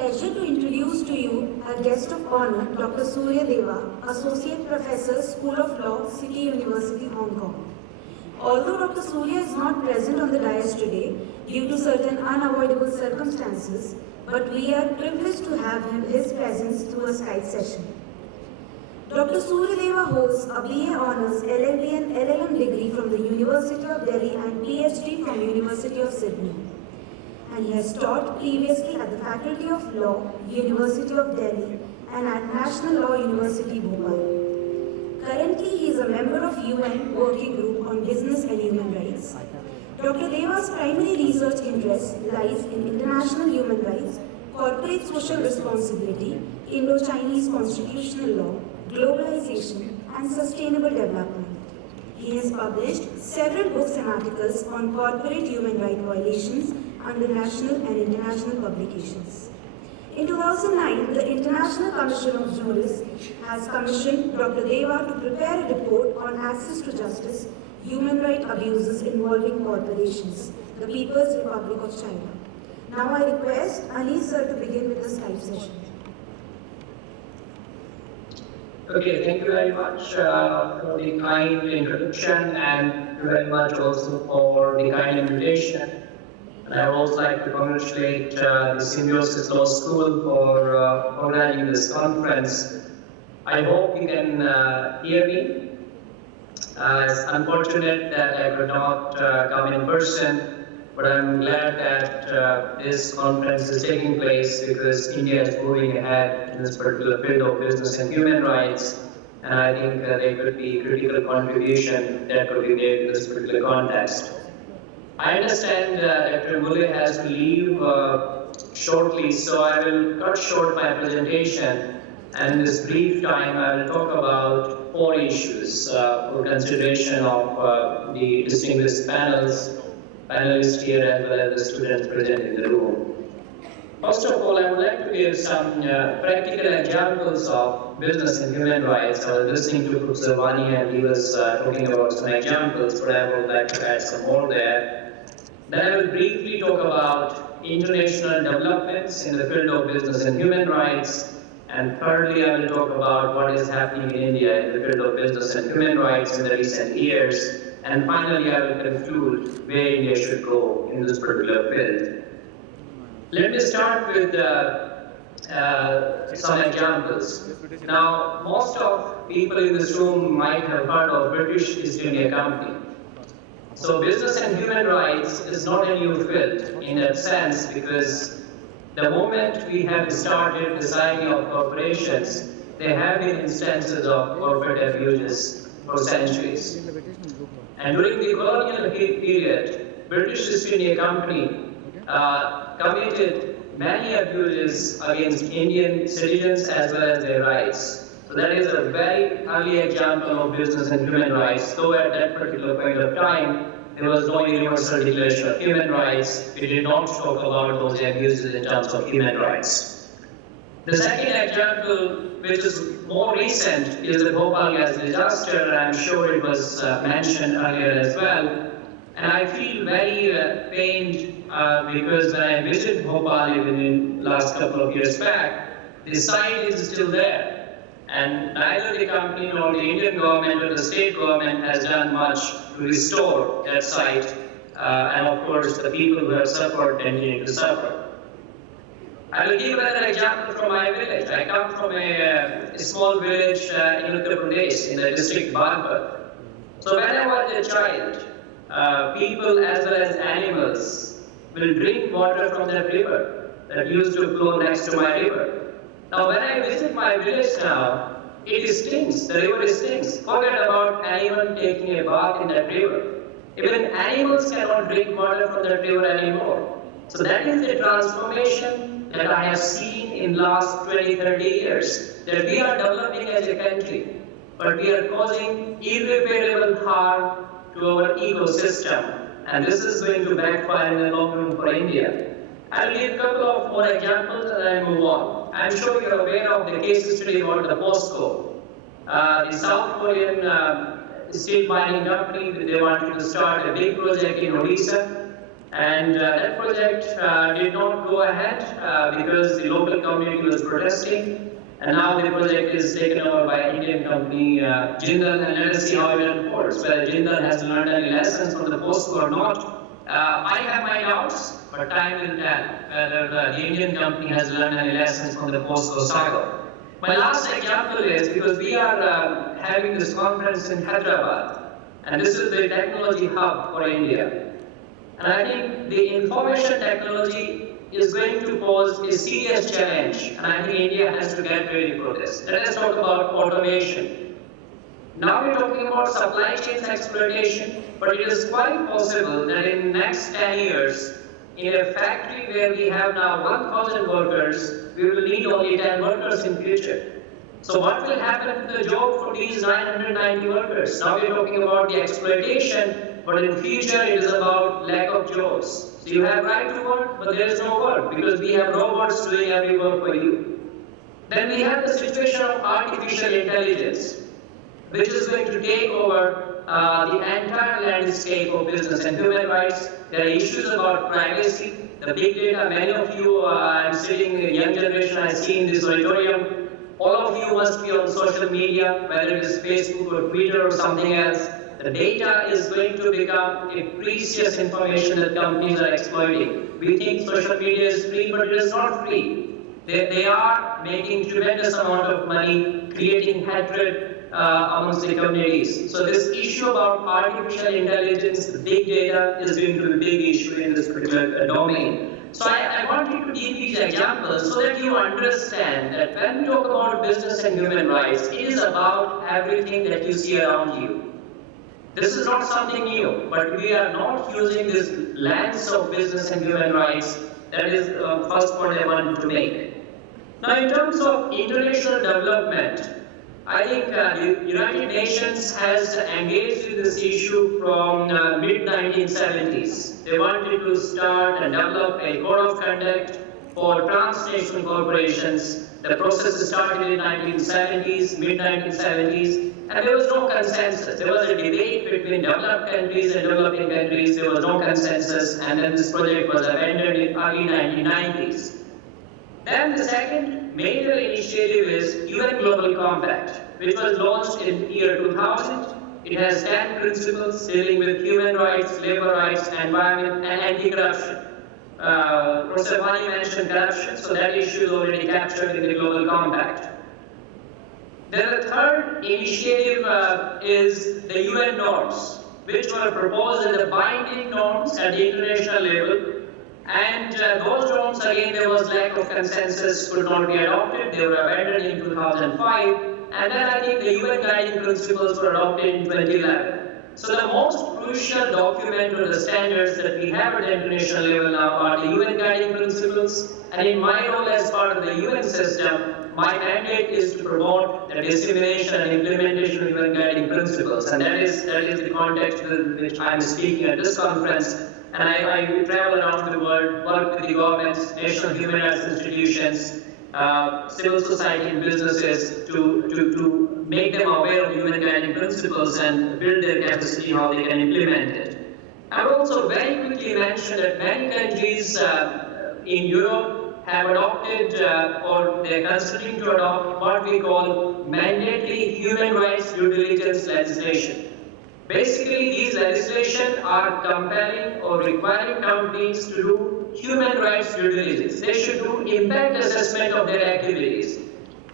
pleasure to introduce to you our guest of honor, Dr. Surya Deva, Associate Professor, School of Law, City University, Hong Kong. Although Dr. Surya is not present on the dais today due to certain unavoidable circumstances, but we are privileged to have his presence through a Skype session. Dr. Surya Deva holds a BA Honours LLB and LLM degree from the University of Delhi and PhD from University of Sydney. And he has taught previously at the Faculty of Law, University of Delhi and at National Law University, Bhopal. Currently, he is a member of UN Working Group on Business and Human Rights. Dr. Deva's primary research interest lies in international human rights, corporate social responsibility, Indo-Chinese constitutional law, globalization, and sustainable development. He has published several books and articles on corporate human rights violations under national and international publications. In 2009, the International Commission of Jurists has commissioned Dr. Deva to prepare a report on access to justice, human rights abuses involving corporations, the People's Republic of China. Now I request Anis sir to begin with the Skype session. Okay, thank you very much for the kind introduction, and thank you very much also for the kind invitation. And I would also like to congratulate the Symbiosis Law School for organizing this conference. I hope you can hear me. It's unfortunate that I could not come in person, but I'm glad that this conference is taking place because India is moving ahead in this particular field of business and human rights, and I think there could be critical contribution that could be made in this particular context. I understand Dr. Muley has to leave shortly, so I will cut short my presentation, and in this brief time I will talk about 4 issues for consideration of the distinguished panelists here as well as the students present in the room. First of all, I would like to give some practical examples of business and human rights. I was listening to Professor Vani and he was talking about some examples, but I would like to add some more there. Then I will briefly talk about international developments in the field of business and human rights. And thirdly, I will talk about what is happening in India in the field of business and human rights in the recent years. And finally, I will conclude where India should go in this particular field. Let me start with some examples. Now, most of people in this room might have heard of British East India Company. So business and human rights is not a new field in that sense, because the moment we have started designing of corporations, there have been instances of corporate abuses for centuries. And during the colonial period, British East India Company committed many abuses against Indian citizens as well as their rights. So that is a very early example of business and human rights, though at that particular point of time, there was no universal declaration of human rights. We did not talk about those abuses in terms of human rights. The second example, which is more recent, is the Bhopal gas disaster. I'm sure it was mentioned earlier as well. And I feel very pained because when I visited Bhopal even in last couple of years back, the site is still there. And neither the company nor the Indian government or the state government has done much to restore that site. And of course, the people who have suffered continue to suffer. I will give another example from my village. I come from a small village in Uttar Pradesh in the district Bagpat. So when I was a child, people as well as animals will drink water from that river that used to flow next to my river. Now when I visit my village now, it stinks, the river stinks. Forget about anyone taking a bath in that river. Even animals cannot drink water from that river anymore. So that is the transformation that I have seen in last 20-30 years, that we are developing as a country, but we are causing irreparable harm to our ecosystem, and this is going to backfire in the long run for India. I'll give a couple of more examples and I'll move on. I'm sure you're aware of the case study about the POSCO. The South Korean steel mining company, they wanted to start a big project in Odisha. And that project did not go ahead because the local community was protesting. And now the project is taken over by an Indian company, Jindal, and let us see how it unfolds, whether Jindal has learned any lessons from the POSCO or not. I have my doubts, but time will tell whether the Indian company has learned any lessons from the POSCO saga. My last example is because we are having this conference in Hyderabad, and this is the technology hub for India. And I think the information technology is going to pose a serious challenge, and I think India has to get ready for this. Let us talk about automation. Now we're talking about supply chains exploitation, but it is quite possible that in the next 10 years, in a factory where we have now 1,000 workers, we will need only 10 workers in future. So what will happen to the job for these 990 workers? Now we're talking about the exploitation, but in future it is about lack of jobs. So you have right to work, but there is no work because we have robots doing every work for you. Then we have the situation of artificial intelligence, which is going to take over the entire landscape of business and human rights. There are issues about privacy, the big data. Many of you, I'm sitting in a young generation, I see in this auditorium. All of you must be on social media, whether it is Facebook or Twitter or something else. The data is going to become a precious information that companies are exploiting. We think social media is free, but it is not free. They are making tremendous amount of money, creating hatred amongst the communities. So this issue about artificial intelligence, the big data, is going to be a big issue in this particular domain. So I wanted to give these examples so that you understand that when we talk about business and human rights, it is about everything that you see around you. This is not something new, but we are not using this lens of business and human rights. That is the first point I wanted to make. Now, in terms of international development, I think the United Nations has engaged with this issue from mid-1970s. They wanted to start and develop a code of conduct for transnational corporations. The process started in the 1970s, mid-1970s, and there was no consensus. There was a debate between developed countries and developing countries. There was no consensus, and then this project was abandoned in early 1990s. Then the second major initiative is UN Global Compact, which was launched in the year 2000. It has 10 principles dealing with human rights, labor rights, environment, and anti-corruption. Professor Vani mentioned corruption, so that issue is already captured in the Global Compact. Then the third initiative is the UN norms, which were proposed as the binding norms at the international level. And those norms, again, there was lack of consensus, could not be adopted. They were abandoned in 2005. And then I think the UN guiding principles were adopted in 2011. So the most crucial document or the standards that we have at the international level now are the UN guiding principles. And in my role as part of the UN system, my mandate is to promote the dissemination and implementation of UN guiding principles. And that is the context in which I am speaking at this conference. And I travel around the world, work with the governments, national human rights institutions, civil society and businesses to make them aware of human guiding principles and build their capacity how they can implement it. I would also very quickly mention that many countries in Europe have adopted or they're considering to adopt what we call mandatory human rights due diligence legislation. Basically, these legislation are compelling or requiring companies to do human rights due diligence. They should do impact assessment of their activities.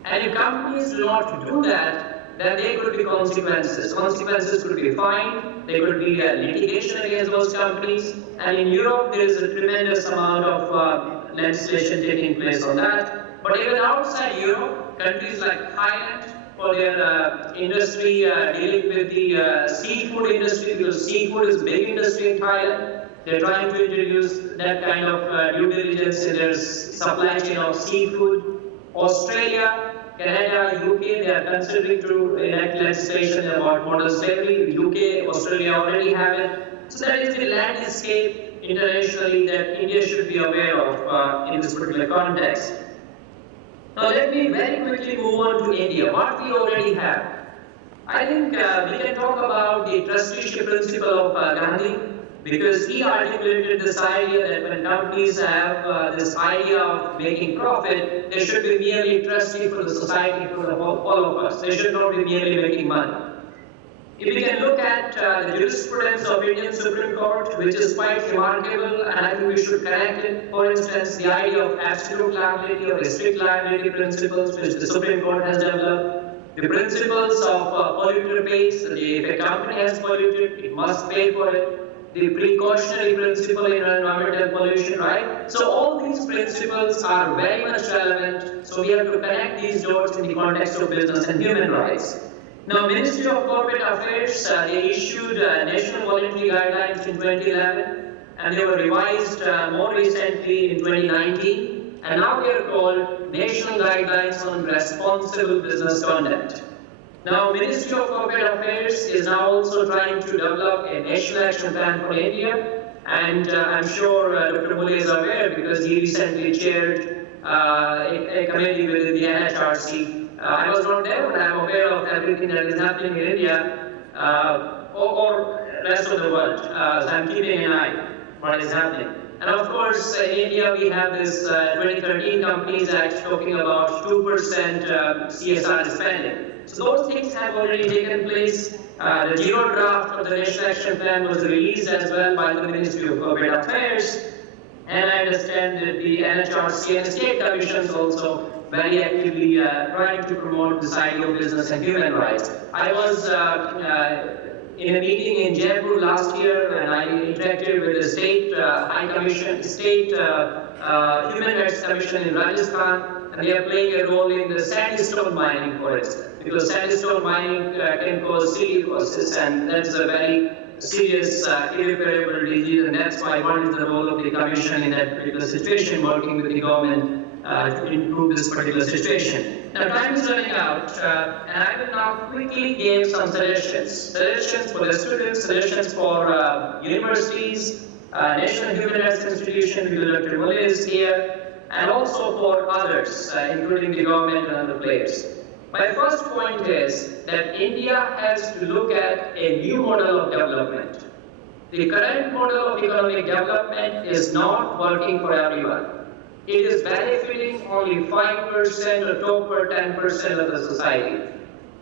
And if companies do not do that, then there could be consequences. Consequences could be fine, there could be litigation against those companies. And in Europe, there is a tremendous amount of legislation taking place on that. But even outside Europe, countries like Thailand, for their industry dealing with the seafood industry, because seafood is a big industry in Thailand. They're trying to introduce that kind of due diligence in their supply chain of seafood. Australia, Canada, UK, they are considering to enact legislation about modern slavery. UK, Australia already have it. So that is the landscape internationally that India should be aware of in this particular context. Now let me very quickly move on to India, what we already have. I think we can talk about the trusteeship principle of Gandhi, because he articulated this idea that when companies have this idea of making profit, they should be merely trustee for the society, for all of us. They should not be merely making money. If we can look at the jurisprudence of Indian Supreme Court, which is quite remarkable, and I think we should connect it. For instance, the idea of absolute liability or strict liability principles, which the Supreme Court has developed. The principles of polluter pays, that if a company has polluted, it must pay for it. The precautionary principle in environmental pollution, right? So all these principles are very much relevant. So we have to connect these dots in the context of business and human rights. Now, Ministry of Corporate Affairs, they issued national voluntary guidelines in 2011, and they were revised more recently in 2019. And now they are called National Guidelines on Responsible Business Conduct. Now, Ministry of Corporate Affairs is now also trying to develop a national action plan for India, and I'm sure Dr. Mule is aware because he recently chaired a committee within the NHRC. I was not there, but I'm aware of everything that is happening in India or rest of the world. So I'm keeping an eye on what is happening. And of course, in India, we have this 2013 Companies Act talking about 2% CSR spending. So those things have already taken place. The zero draft of the National Action Plan was released as well by the Ministry of Corporate Affairs. And I understand that the NHRC and state commissions also very actively trying to promote this idea of business and human rights. I was in a meeting in Jaipur last year, and I interacted with the state High Commission, state Human Rights Commission in Rajasthan, and they are playing a role in the sandstone mining, for instance, because sandstone mining can cause silicosis, and that's a very serious irreparable disease, and that's why what is the role of the Commission in that particular situation, working with the government to improve this particular situation. Now, time is running out, and I will now quickly give some suggestions for the students, suggestions for universities, National Human Rights Institution, because Dr. Mule is here, and also for others, including the government and other players. My first point is that India has to look at a new model of development. The current model of economic development is not working for everyone. It is benefiting only 5% or top 10% of the society.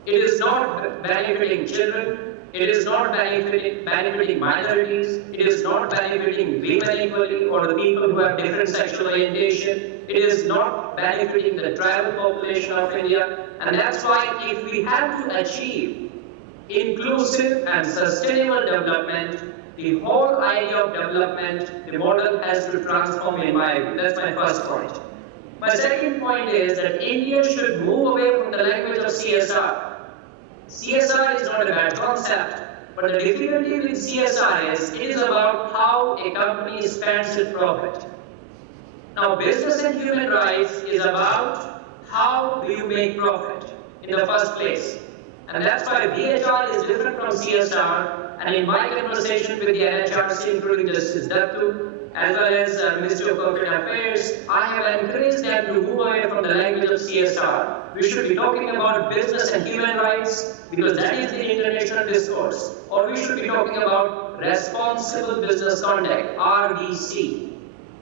It is not benefiting children. It is not benefiting minorities. It is not benefiting women equally or the people who have different sexual orientation. It is not benefiting the tribal population of India. And that's why if we have to achieve inclusive and sustainable development, the whole idea of development, the model has to transform in my view. That's my first point. My second point is that India should move away from the language of CSR. CSR is not a bad concept, but the difficulty with CSR is it is about how a company spends its profit. Now, business and human rights is about how do you make profit in the first place. And that's why BHR is different from CSR. And in my conversation with the NHRC, including Justice Dattu, as well as Ministry of Corporate Affairs, I have encouraged them to move away from the language of CSR. We should be talking about business and human rights because that is the international discourse. Or we should be talking about responsible business conduct, RBC,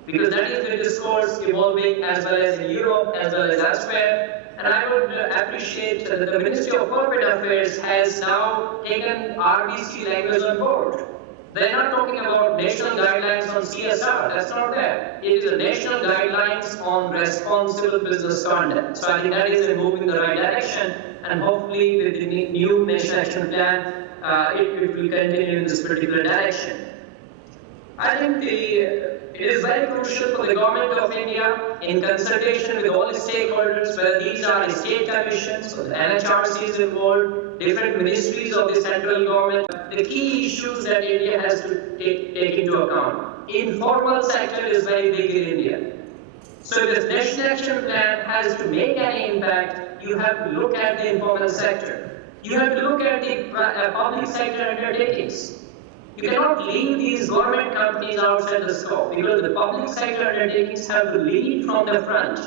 because that is the discourse evolving as well as in Europe as well as elsewhere. And I would appreciate that the Ministry of Corporate Affairs has now taken RBC language on board. They're not talking about national guidelines on CSR. That's not there. It is a national guidelines on responsible business conduct. So I think that is a move in the right direction. And hopefully with the new national action plan, it will continue in this particular direction. I think it is very crucial for the government of India, in consultation with all the stakeholders, whether these are the state commissions or the NHRC is involved, different ministries of the central government, the key issues that India has to take into account. Informal sector is very big in India. So if this national action plan has to make any impact, you have to look at the informal sector. You have to look at the public sector undertakings. You cannot leave these government companies outside the scope because the public sector undertakings have to lead from the front.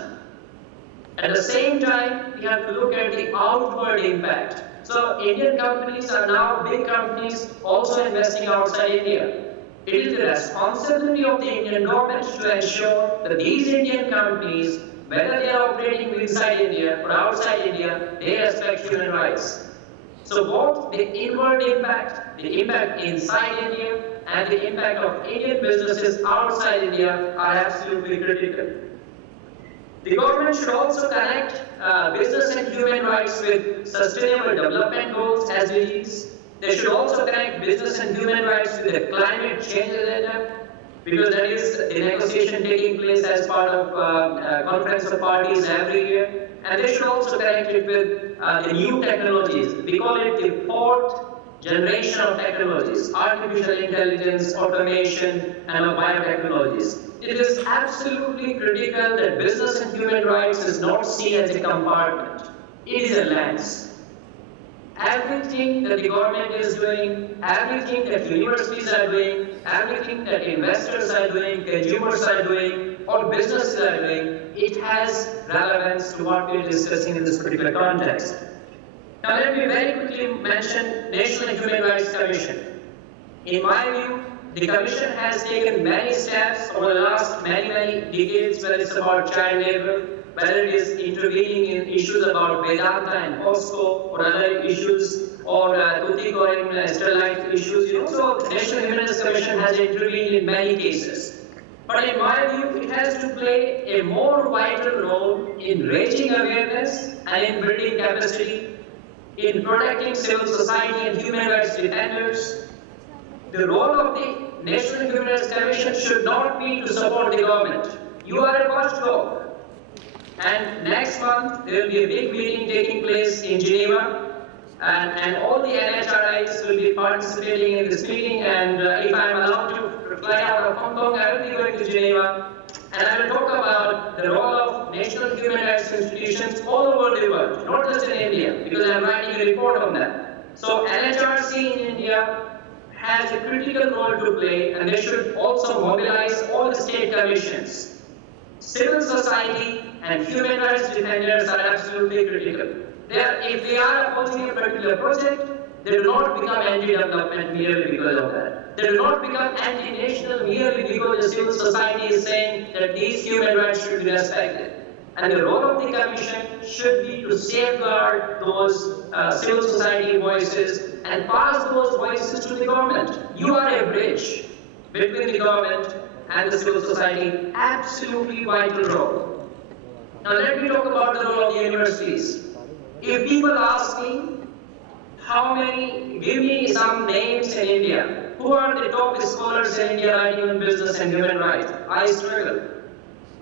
At the same time, we have to look at the outward impact. So Indian companies are now big companies also investing outside India. It is the responsibility of the Indian government to ensure that these Indian companies, whether they are operating inside India or outside India, they respect human rights. So both the inward impact, the impact inside India, and the impact of Indian businesses outside India are absolutely critical. The government should also connect business and human rights with sustainable development goals as SDGs. They should also connect business and human rights with the climate change agenda, because that is the negotiation taking place as part of conference of parties every year. And they should also connect it with the new technologies. We call it the fourth generation of technologies: artificial intelligence, automation, and biotechnologies. It is absolutely critical that business and human rights is not seen as a compartment. It is a lens. Everything that the government is doing, everything that universities are doing, everything that investors are doing, consumers are doing, or businesses are doing, it has relevance to what we are discussing in this particular context. Now let me very quickly mention National Human Rights Commission. In my view, the Commission has taken many steps over the last many decades, whether it's about child labor, whether it is intervening in issues about Vedanta and POSCO, or other issues, or Tuticorin sterilite issues. So the National Human Rights Commission has intervened in many cases. But in my view, it has to play a more vital role in raising awareness and in building capacity, in protecting civil society and human rights defenders. The role of the National Human Rights Commission should not be to support the government. You are a watchdog. And next month, there will be a big meeting taking place in Geneva, and all the NHRIs will be participating in this meeting. And if I am allowed to fly out of Hong Kong, I will be going to Geneva, and I will talk about the role of national human rights institutions all over the world, not just in India, because I am writing a report on that. So NHRC in India has a critical role to play, and they should also mobilize all the state commissions. Civil society and human rights defenders are absolutely critical. If they are opposing a particular project, they do not become anti-development merely because of that. They do not become anti-national merely because the civil society is saying that these human rights should be respected. And the role of the Commission should be to safeguard those civil society voices and pass those voices to the government. You are a bridge between the government and the civil society. Absolutely vital role. Now let me talk about the role of the universities. If people ask me, give me some names in India, who are the top scholars in India writing on business and human rights, I struggle.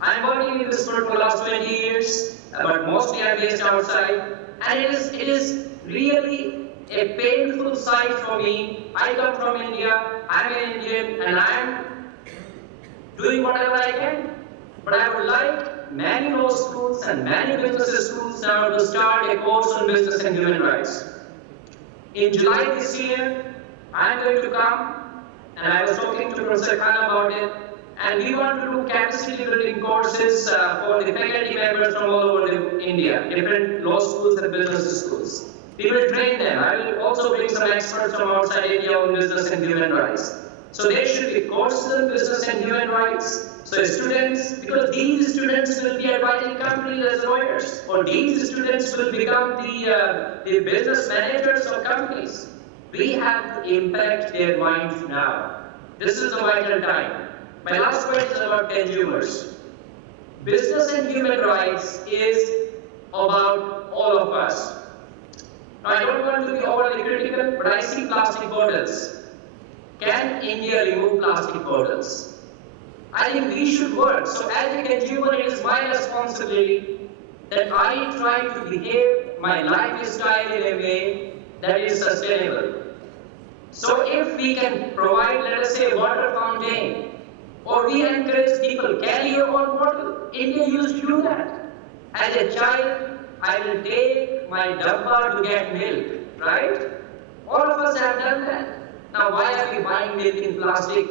I'm working in this field for the last 20 years, but mostly I'm based outside, and it is really a painful sight for me. I come from India, I'm an Indian, and I'm doing whatever I can. But I would like many law schools and many business schools now to start a course on business and human rights. In July this year, I'm going to come, and I was talking to Professor Khan about it, and we want to do capacity building courses for the faculty members from all over India, different law schools and business schools. We will train them. I will also bring some experts from outside India on business and human rights. So there should be courses on business and human rights. So students, because these students will be advising companies as lawyers, or these students will become the business managers of companies. We have to impact their minds now. This is the vital time. My last point is about consumers. Business and human rights is about all of us. Now, I don't want to be overly critical, but I see plastic bottles. Can India remove plastic bottles? I think we should work. So as a consumer, it is my responsibility that I try to behave my lifestyle in a way that is sustainable. So if we can provide, let us say, a water fountain, or we encourage people, carry your own bottle. India used to do that. As a child, I will take my dabba to get milk, right? All of us have done that. Now why are we buying milk in plastic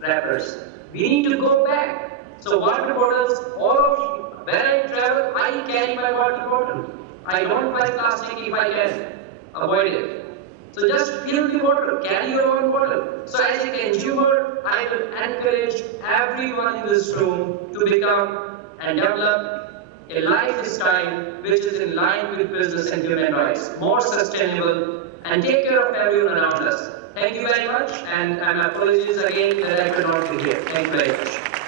wrappers? We need to go back. So water bottles, all of you, where I travel, I carry my water bottle. I don't buy plastic if I can. avoid it. So just fill the water, carry your own water. So as a consumer, I will encourage everyone in this room to become and develop a lifestyle which is in line with business and human rights, more sustainable, and take care of everyone around us. Thank you very much, and my apologies again that I could not be here. Thank you very much.